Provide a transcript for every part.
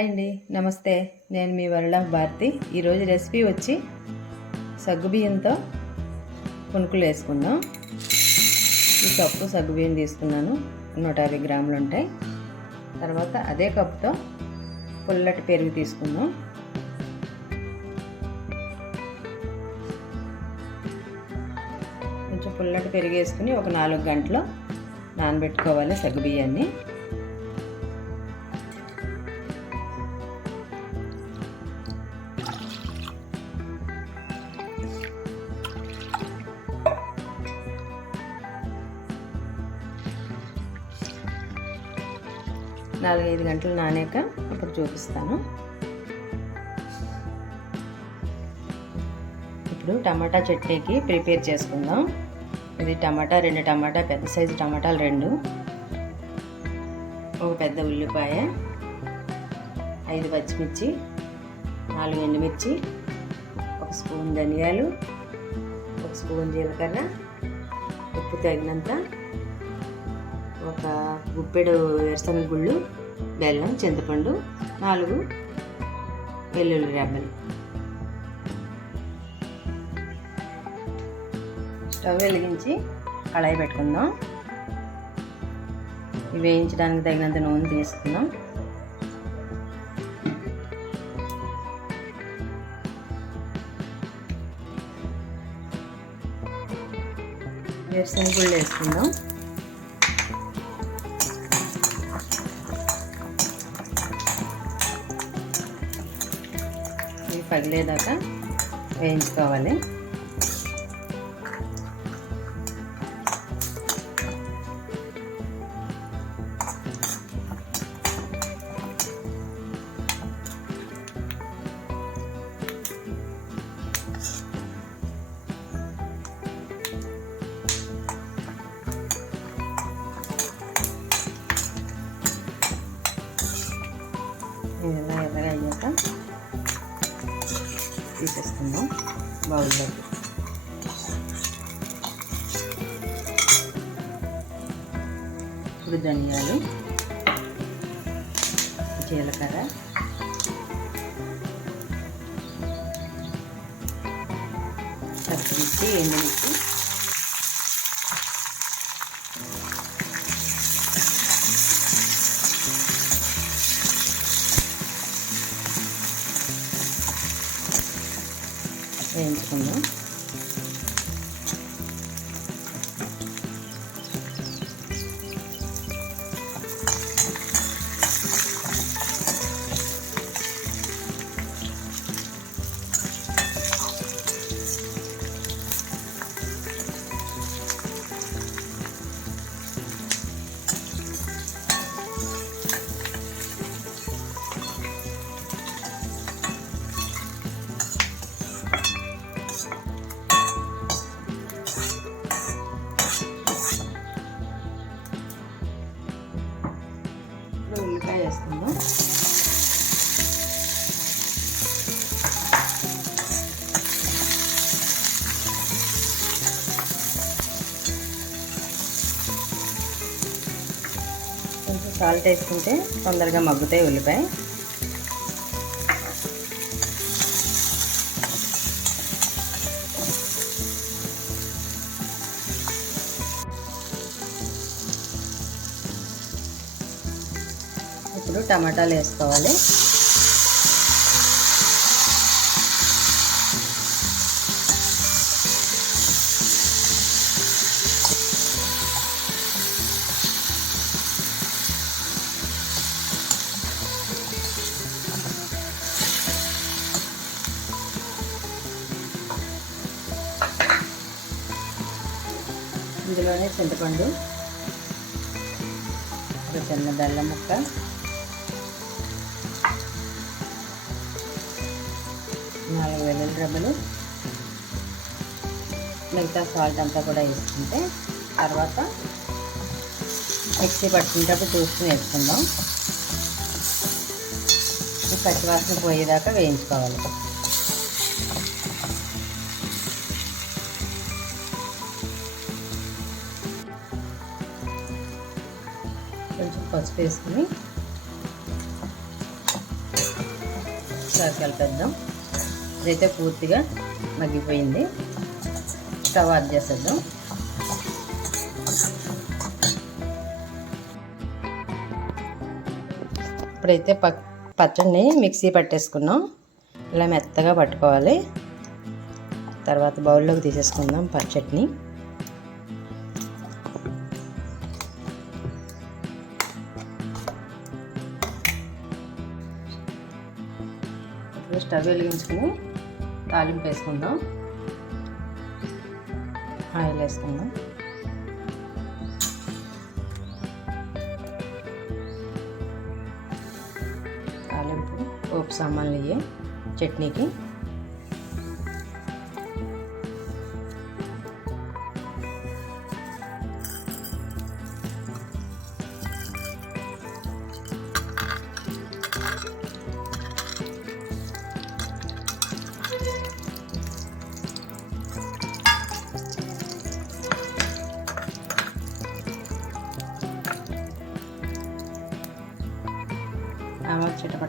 Hi అండి నమస్తే. నేను మీ వరళ భారతి. ఈరోజు రెసిపీ వచ్చి సగ్గుబియ్యంతో పునుకులు వేసుకుందాం. ఈ కప్పు సగ్గుబియ్యం తీసుకున్నాను. నూట యాభై గ్రాములు ఉంటాయి. తర్వాత అదే కప్పుతో పుల్లటి పెరుగు తీసుకుందాం. కొంచెం పుల్లటి పెరుగు వేసుకుని ఒక నాలుగు గంటలు నానబెట్టుకోవాలి సగ్గుబియ్యాన్ని ఐదు గంటలు నానాక అప్పుడు చూపిస్తాను. ఇప్పుడు టమాటా చట్నీకి ప్రిపేర్ చేసుకుందాం. ఇది టమాటా రెండు టమాటా పెద్ద సైజు టమాటాలు రెండు. ఒక పెద్ద ఉల్లిపాయ ఐదు పచ్చిమిర్చి నాలుగు ఎండుమిర్చి ఒక స్పూన్ ధనియాలు ఒక స్పూన్ జీలకర్ర ఉప్పు తగినంత ఒక గుప్పెడు వేరుశనగ గుళ్ళు బెల్లం చింతపండు నాలుగు వెల్లుల్లి రెబ్బలు. స్టవ్ వెలిగించి కళాయి పెట్టుకుందాం. ఇవి వేయించడానికి తగినంత నూనె తీసుకుందాం. వేరుశనగ గుళ్ళు వేసుకుందాం. పగిలేదాకా వేయించుకోవాలి. తీసేసుకుందాం బౌల్లోకి ఇప్పుడు ధనియాలు జీలకర్ర పచ్చిమిర్చి ఎండుమిర్చి ఇప్పుడు కొంచెం సాల్ట్ వేసుకుంటే తొందరగా మగ్గుతాయి ఉల్లిపాయ. ఇప్పుడు టమాటాలు వేసుకోవాలి. ఇందులోనే చింతపండు ఒక చిన్న బెల్లం ముక్క నాలుగు వెల్లుల్లి రబ్బలు. మిగతా సాల్ట్ అంతా కూడా వేసుకుంటే తర్వాత మిక్సీ పట్టుకునేటప్పుడు చూసుకుని వేసుకుందాం. పచ్చివాసన పోయేదాకా వేయించుకోవాలి. కొంచెం పసుపు వేసుకుని ఒకసారి కలిపేద్దాం ఇదైతే పూర్తిగా మగ్గిపోయింది. స్టవ్ ఆఫ్ చేసేద్దాం. ఇప్పుడైతే ప పచ్చడిని మిక్సీ పట్టేసుకున్నాం. ఇలా మెత్తగా పట్టుకోవాలి. తర్వాత బౌల్లోకి తీసేసుకుందాం పచ్చడిని. స్టవ్ వెలిగించుకుని తాలింపు వేసుకుందాం. ఆయిల్ వేసుకుందాం. తాలింపు పోపు సామాన్లు ఇవి చట్నీకి.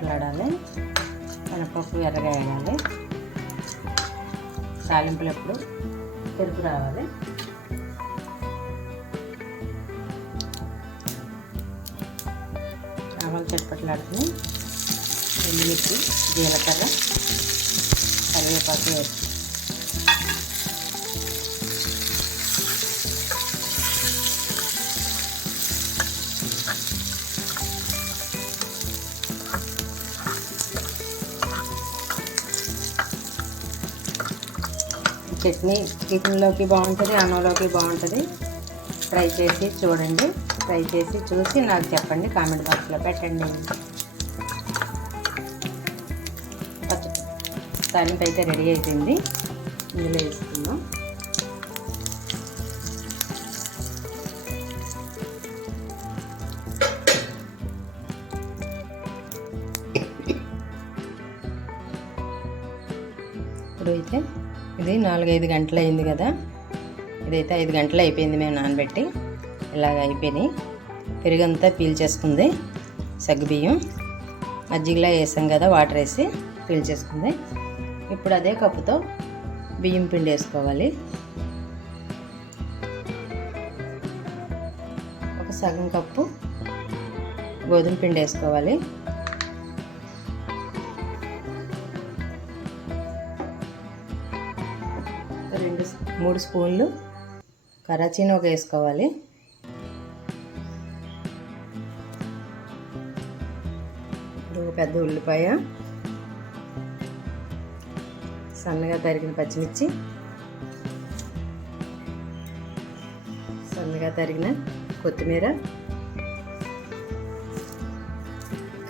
మాట్లాడాలి. మినపప్పు ఎర్రగా వేయాలి తాలింపులు ఎప్పుడు తెలుపు రావాలి. ఆవాలు చిటపట్లాడుకుని ఎండుమిర్చి జీలకర్ర కరివేపాకు వేస్తుంది చట్నీ టిఫిన్లోకి బాగుంటుంది అన్నంలోకి బాగుంటుంది. ట్రై చేసి చూడండి. ట్రై చేసి చూసి నాకు చెప్పండి కామెంట్ బాక్స్లో పెట్టండి. పచ్చడి తాలింపు అయితే రెడీ అయిపోయింది. ఇందులో వేసి నాలుగైదు గంటలు అయింది కదా. ఇదైతే ఐదు గంటలు అయిపోయింది మేము నానబెట్టి. ఇలాగ అయిపోయినాయి. పెరుగంతా పీల్చేసుకుంది సగ్గుబియ్యం మజ్జిగలా వేసాం కదా వాటర్ వేసి పీల్చేసుకుంది ఇప్పుడు అదే కప్పుతో బియ్యం పిండి వేసుకోవాలి. ఒక సగం కప్పు గోధుమ పిండి వేసుకోవాలి. రెండు మూడు స్పూన్లు కరాచీని ఒక వేసుకోవాలి. ఇప్పుడు ఒక పెద్ద ఉల్లిపాయ సన్నగా తరిగిన పచ్చిమిర్చి సన్నగా తరిగిన కొత్తిమీర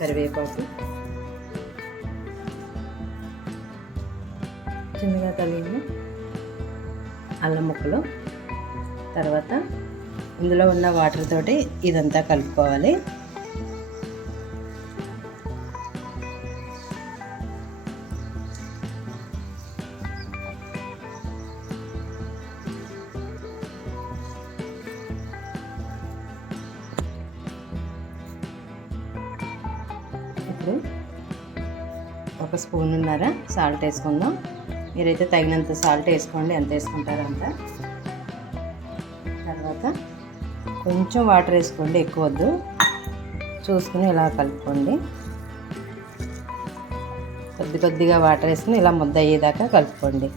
కరివేపాకు చిన్నగా తరిగిన అల్లం ముక్కలు. తర్వాత ఇందులో ఉన్న వాటర్ తోటి ఇదంతా కలుపుకోవాలి. ఇప్పుడు ఒక స్పూన్ ఉన్నారా సాల్ట్ వేసుకుందాం. మీరైతే తగినంత సాల్ట్ వేసుకోండి. ఎంత వేసుకుంటారో అంత. తర్వాత కొంచెం వాటర్ వేసుకోండి. ఎక్కువ వద్దు. చూసుకుని ఇలా కలుపుకోండి. కొద్ది కొద్దిగా వాటర్ వేసుకుని ఇలా ముద్ద అయ్యేదాకా కలుపుకోండి.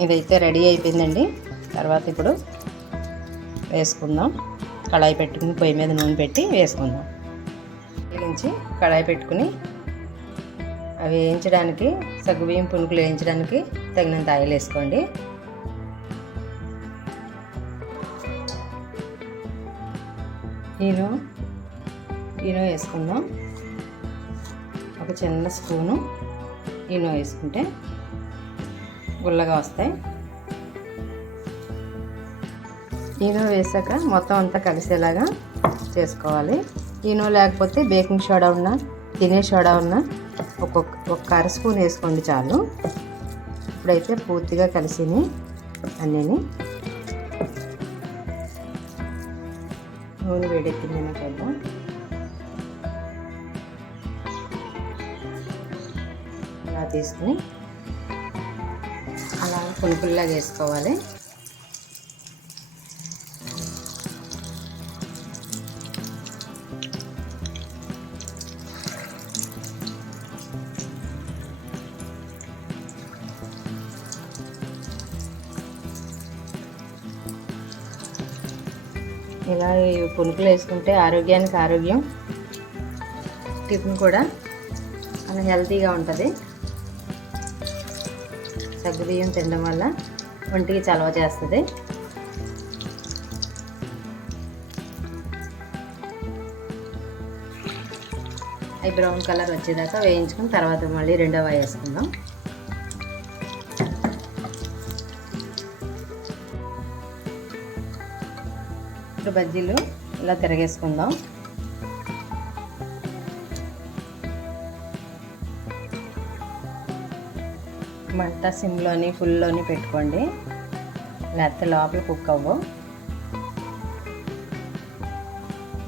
ఇదైతే రెడీ అయిపోయిందండి. తర్వాత ఇప్పుడు వేసుకుందాం. కళాయి పెట్టుకుని పొయ్యి మీద నూనె పెట్టి వేసుకుందాం. నుంచి కళాయి పెట్టుకుని అవి వేయించడానికి సగ్గుబియ్యం పునుకులు వేయించడానికి తగినంత ఆయిల్ వేసుకోండి. ఈనో ఈనో వేసుకుందాం. ఒక చిన్న స్పూను ఈనో వేసుకుంటే గుల్లగా వస్తాయి. ఈనో వేసాక మొత్తం అంతా కలిసేలాగా చేసుకోవాలి. ఈనో లేకపోతే బేకింగ్ సోడా ఉన్న తినే సోడా ఉన్న ఒక్కొక్క ఒక్క అర స్పూన్ వేసుకోండి చాలు. ఇప్పుడైతే పూర్తిగా కలిసిని అన్నీని. నూనె వేడెక్కింది కదా తీసుకుని అలా చేసుకోవాలి. వేసుకోవాలి ఇలా ఈ వేసుకుంటే ఆరోగ్యానికి ఆరోగ్యం టిఫిన్ కూడా చాలా హెల్తీగా ఉంటుంది. సగ్గుబియ్యం తినడం వల్ల ఒంటికి చలవ చేస్తుంది. అవి బ్రౌన్ కలర్ వచ్చేదాకా వేయించుకుని తర్వాత మళ్ళీ రెండవ వేసుకుందాం. ఇప్పుడు బజ్జీలు ఇలా తిరగేసుకుందాం. మంట సిమ్లోని ఫుల్లోని పెట్టుకోండి. లేకపోతే లోపల కుక్ అవ్వవు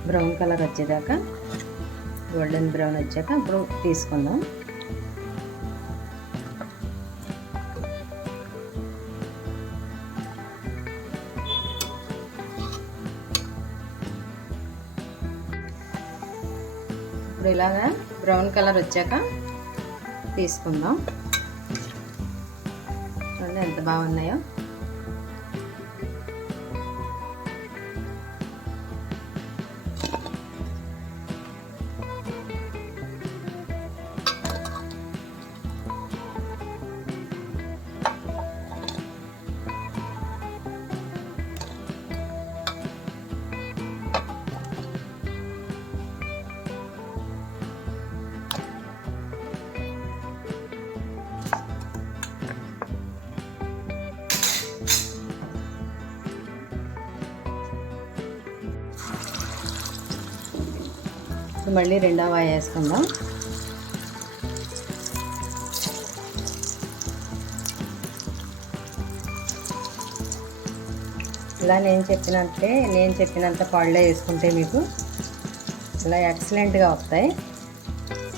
బ్రౌన్ కలర్ వచ్చేదాకా గోల్డెన్ బ్రౌన్ వచ్చాక అప్పుడు తీసుకుందాం. ఇప్పుడు ఇలాగా బ్రౌన్ కలర్ వచ్చాక తీసుకుందాం. ఎంత బాగున్నాయో? ఇప్పుడు మళ్ళీ రెండవ వాయి వేసుకుందాం ఇలా నేను చెప్పినట్టే నేను చెప్పినంత పాళ్ళే వేసుకుంటే మీకు ఇలా ఎక్సలెంట్గా వస్తాయి.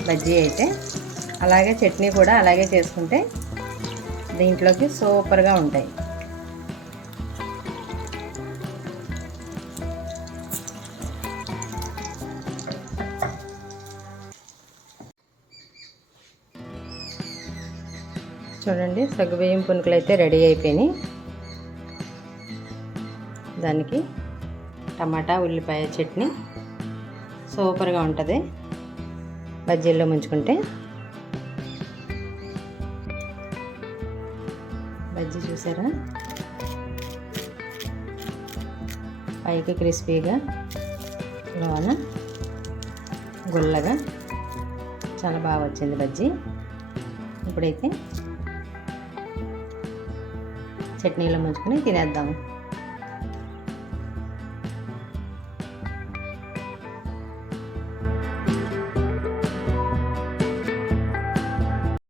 బజ్జీ అయితే అలాగే చట్నీ కూడా అలాగే చేసుకుంటే దీంట్లోకి సూపర్గా ఉంటాయి. చూడండి సగ్గుబియ్యం పునుకులు అయితే రెడీ అయిపోయినాయి. దానికి టమాటా ఉల్లిపాయ చట్నీ సూపర్గా ఉంటుంది. బజ్జీల్లో ముంచుకుంటే. బజ్జీ చూసారా? పైకి క్రిస్పీగా లోన గుల్లగా. చాలా బాగా వచ్చింది బజ్జీ. ఇప్పుడైతే చట్నీలో ముంచుకొని తినేద్దాము.